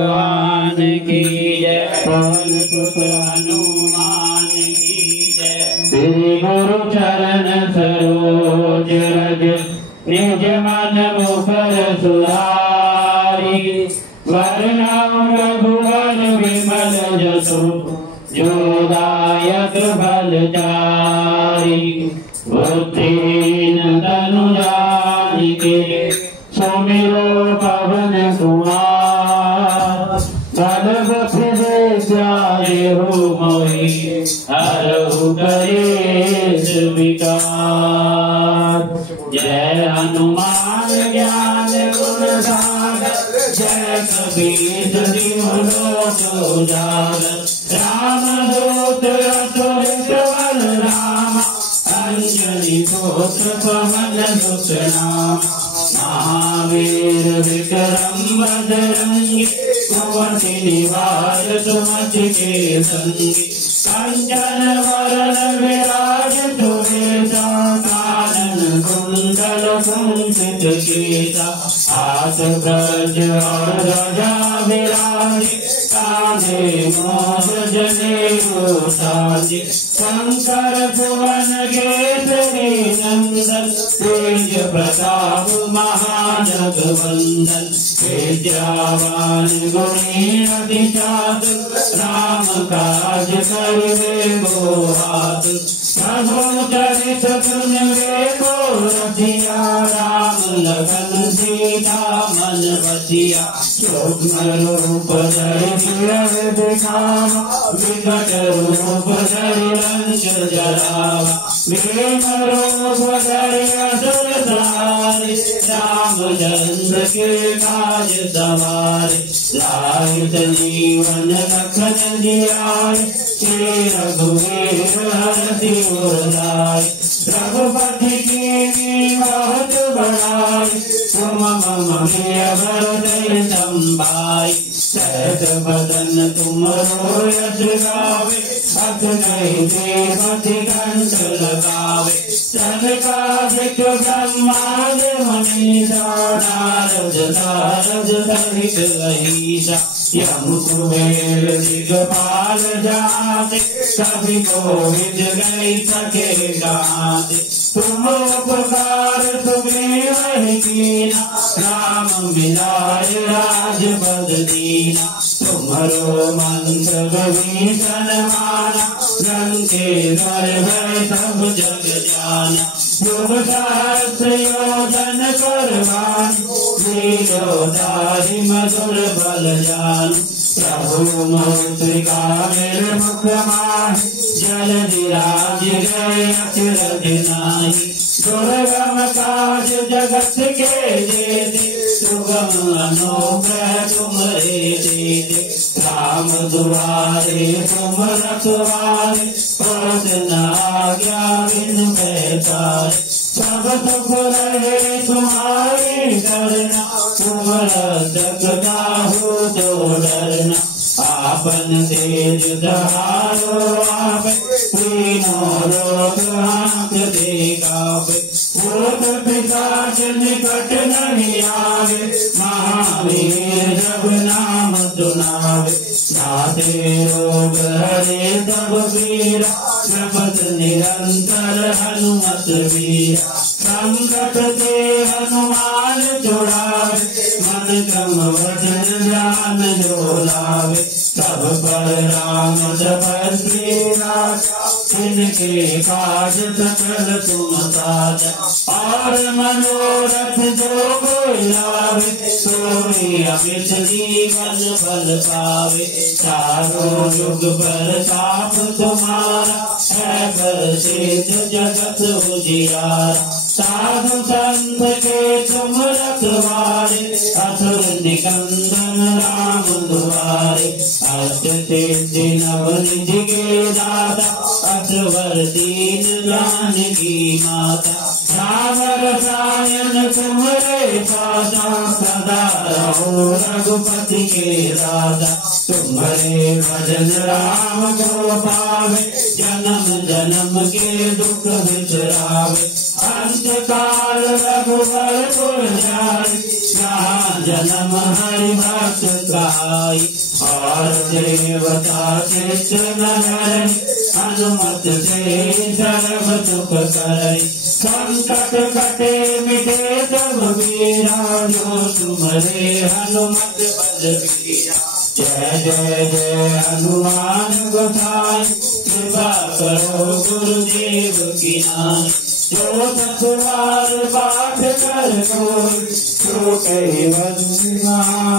भगवान की जय। पवन सुत हनुमान की जय। श्री गुरु चरण सरोज रज निज मन मुखर सुधारी। वरनौ रघुवर विमल जसु जो दायक फलचारी। बुद्धिहीन तनु जानिके सुमिरो पवन कुमार। बल बुद्धि विद्या देहु मोहि हरहु कलेश विकार। जय हनुमान ज्ञान गुण सागर। जय कबीर तिहु लोक उजागर। रामदूत अतुलित बल रामा। अंजनी पुत्र पवन सुत नामा। महावीर विक्रम बजरंगी। कुमति निवार सुमति के संगी। कंचन वरण विराज सुवेशा। कानन कुंडल कुंचित केसा। हाथ ब्रज और ध्वजा विराजे। कांधे मोर जनेऊ साजे। शंकर भुवन केसरी नंदन। तेज प्रताप महाजगवंदन। विद्यावान गुणी अति चातुर। राम काज करिबे को आतुर। प्रभु चरित सुनबे को रसिया। राम लखन सीता मन बसिया। सूक्ष्म रूप धरि सिरहि दिखावा। विकट रूप धरि लंक जरावा। भीम रूप धरि असुर संहारे। रामचंद्र के काज सवारे। लाए जीवन लखन जियाए। श्री रघुवीर हरषि उर लाए। रघुपति की बहुत बड़ाई। तुम मम प्रिय भरत संभाई। सहज बदन तुम रोयस गावे। अख नहीं देवति कंठ लगावे। सनकादिक ब्रह्माद मनीषा। नारद सारद सहित अहिसा। यम कुबेर दिगपाल जाते। कभी कोविद गई सके गाते। तुम उपकार सुग्रीव कीना। राम मिलाय राजपद दीना। तुम्हारो मंत्र विभीषण माना। लंकेश्वर भय सब जग जाना। युग सहस्र योजन करवानी। लीलोधारि मधुर बल जानी। प्रभु मौद्रिका मेरे मुख माहि। जलधि राज गए अचरज नाहि। दुर्गम काज जगत के जेते। सुगम अनुग्रह तुम्हारे देते। राम दुआरे तुम रखवारे। होत न आज्ञा बिनु पैतारे। सब सुख रहे तुम्हारी करना। तुम रक्षक काहू तो डरना। आपन तेज दहारो आपे। तीनों लोक हाथ देखावे। भूत पिशाच निकट नहीं आवे। महावीर जब नाम सुनावे। नाथे रोग हरे सब पीरा। जपत निरंतर हनुमत वीरा। संकट ते हनुमान छुड़ावे। मन क्रम वचन ध्यान जो लावे। सब पर राम तपस्वी राजा। इनके काज सकल तुम साजा। और मनोरथ जो कोई लावे। सोई अमित जीवन फल पावे। चारों युग पर ताप तुम्हारा। है प्रसिद्ध जगत उजियारा। साधु संत के तुम रखवारे। असुर निकंदन राम दुआरे। अष्ट सिद्धि नव निधि के दाता। असवर दीन जानकी माता। राम रसायन तुम्हारे पासा। सदा रहो रघुपति के राजा। तुम्हारे भजन राम को पावे। जन्म जन्म के दुख विसरावे। अंत काल रघुवर पुर जाई। जहाँ जन्म हरि भक्त गाई और देवता चित्र नहर हनुमत से सर्व सुख करई संकट कटे मिटे सब पीरा जो तुम्हारे हनुमत बलबीरा जय जय जय हनुमान गोसाई कृपा करो गुरुदेव की नाई जो सतवार पाठ कर कोई तो कहे वंदना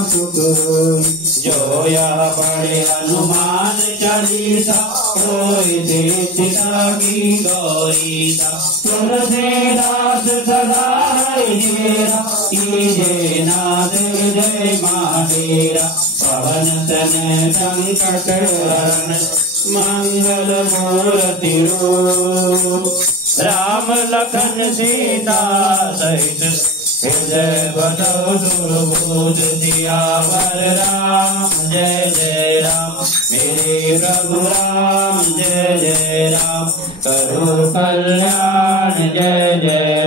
सुख होई जो यह पढ़े हनुमान चालीसा कोई देवता की गौरीसा तुलसीदास सदा हरिरा कीजे नाथ जय माहेरा पवन तन संकट हरण मंगल मूर्ति रूप राम लखन सीता सहित हृदय बसो सुरभूत सियावर राम जय जय राम मेरे प्रभु राम जय जय राम करो कल्याण जय जय